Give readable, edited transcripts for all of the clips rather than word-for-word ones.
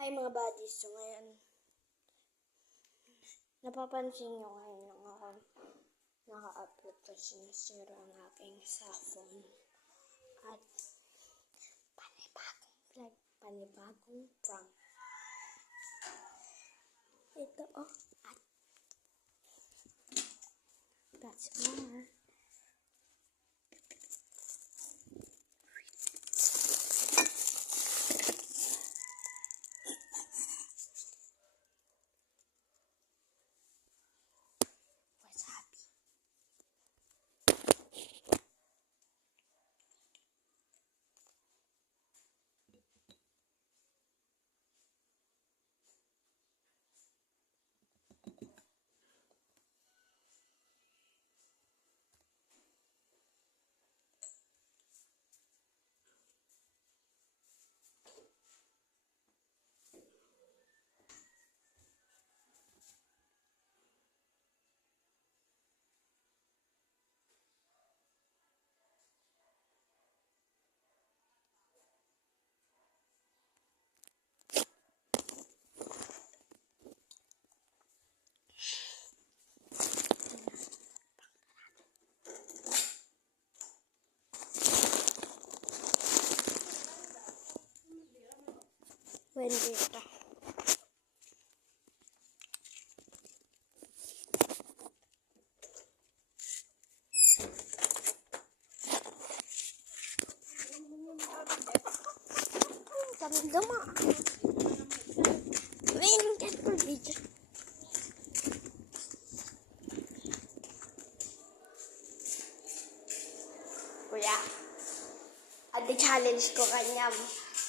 Hi mga buddies, so ngayon, napapansin nyo ngayon lang ako naka-upload kasi nasira ang aking cellphone. At panibagong vlog, panibagong prank. Ito at that's more. Bendita. Sama-sama. Main kan video. Kuya, ada challenge ko kanya.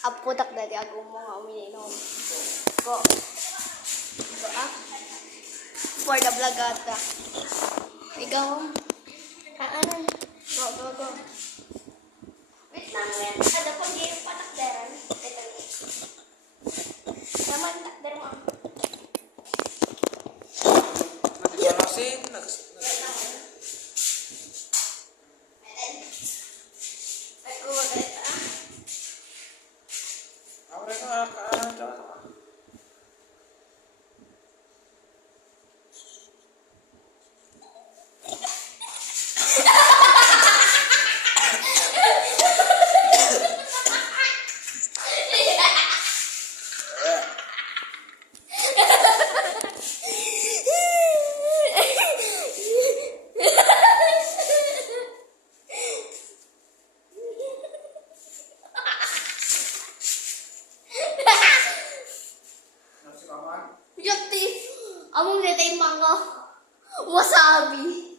Aputak dari aku mau umiinom. Go up for the vlog ata. Ikaw, go. Wait lang, ada pang game patak daran. Ito. Naman tak dari mo. Nagpalasin, Yuti, among natay mga wasabi.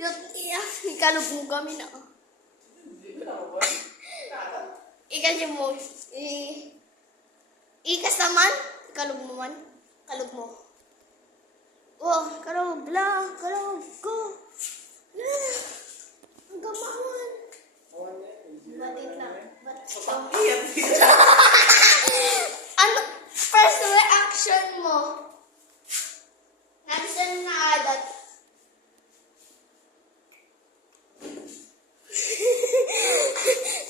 Yuti, ikalog mo kami na. Ikalog mo. Ikas naman. Ikalog mo man. Kalog mo. Oh, kalog lang. Kalog ko. Ang gamangan. Batit lang. Ano first reaction mo? Nandiyan na agad.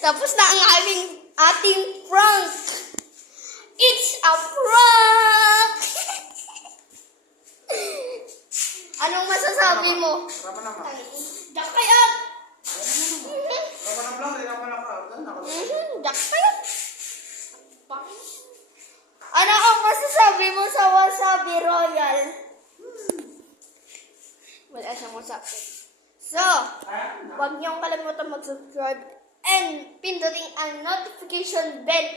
Tapos na ang ating prank. It's a prank! Anong masasabi mo? Rama naman. Dakayat! Rama naman, hindi naman Dakayat! Ano ang masasabi mo sa Wasabi Royal? Wala siyang masabi. So, huwag niyong kalimutan mag-subscribe and pindutin ang notification bell